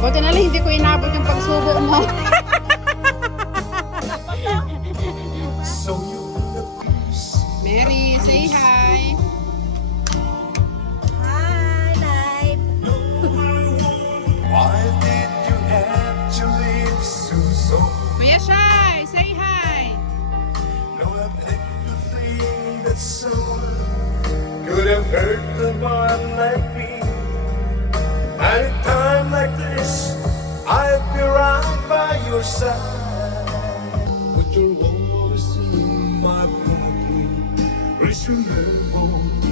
Buti na lang hindi ko inabot yung pagsubo mo. So. Mary, say hi. Hi, Nay. Why did you have to leave Susan? Kuya Shai, say hi. No, I think the thing that someone could have hurt the man like your side. But you're always in my pocket. Raise your level.